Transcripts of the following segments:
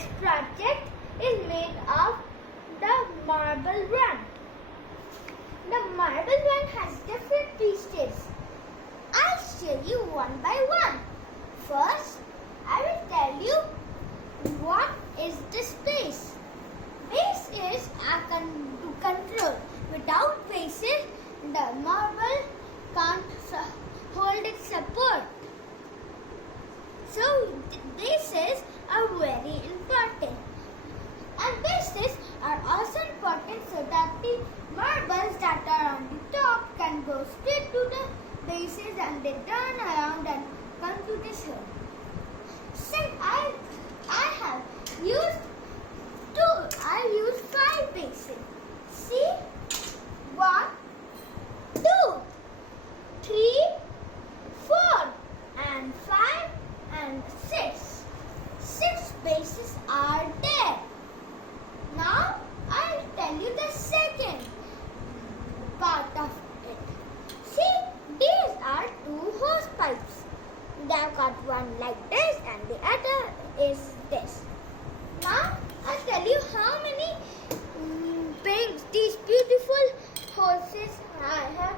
This project is made of the marble run. The marble run has different pieces. I'll show you one by one. First, I will tell you what is this base. Base is to control. Without bases, the marble can't hold its support. So bases are very important. And bases are also important so that the marbles that are on the top can go straight to the bases and they turn around and come to this hole. Since I have used five bases. See? 1, 2, 3, 4 and 5 and 6. 6 bases are there. Now I'll tell you the second part of it. See, these are 2 hose pipes. They've got one like this and the other is this. Now I'll tell you how many these beautiful hoses I have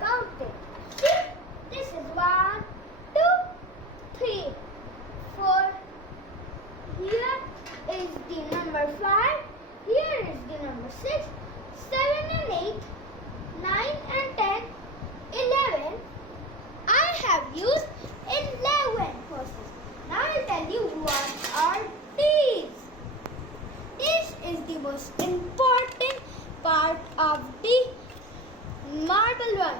counted. See, this is 1, 2, 3, 4. Here is the number 5. Here is the number 6, 7 and 8, 9 and 10, 11. I have used 11 hoses. Now I'll tell you what are these. This is the most important part of the marble run.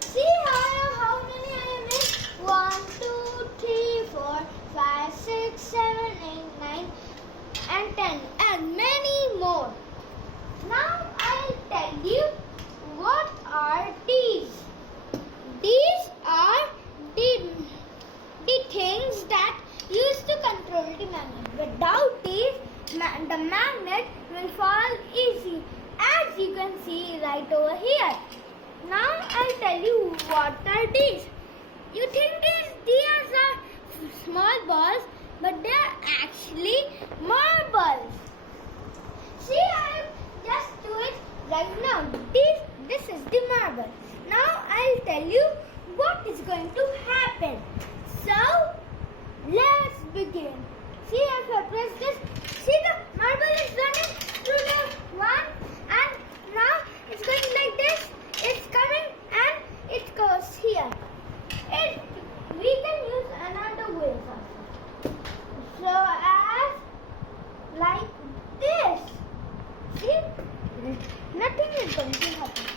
See how many I have made? 1, 2, 3, 4, 5, 6, 7, 8, 9 and 10 and many more. Now I'll tell you what are these. These are the things that used to control the magnet. Without these, the magnet will fall easy, as you can see right over here. Now I'll tell you what are these. You think these are small balls, but they are actually marbles. See, I'll just do it right now. This is the marble. Now I'll tell you what is going to happen. So, let's begin. See, if I press this, see the marble is running through the one and now it's going like this. It's coming and it goes here. We can use another way also. So, as like this. See, nothing is going to happen.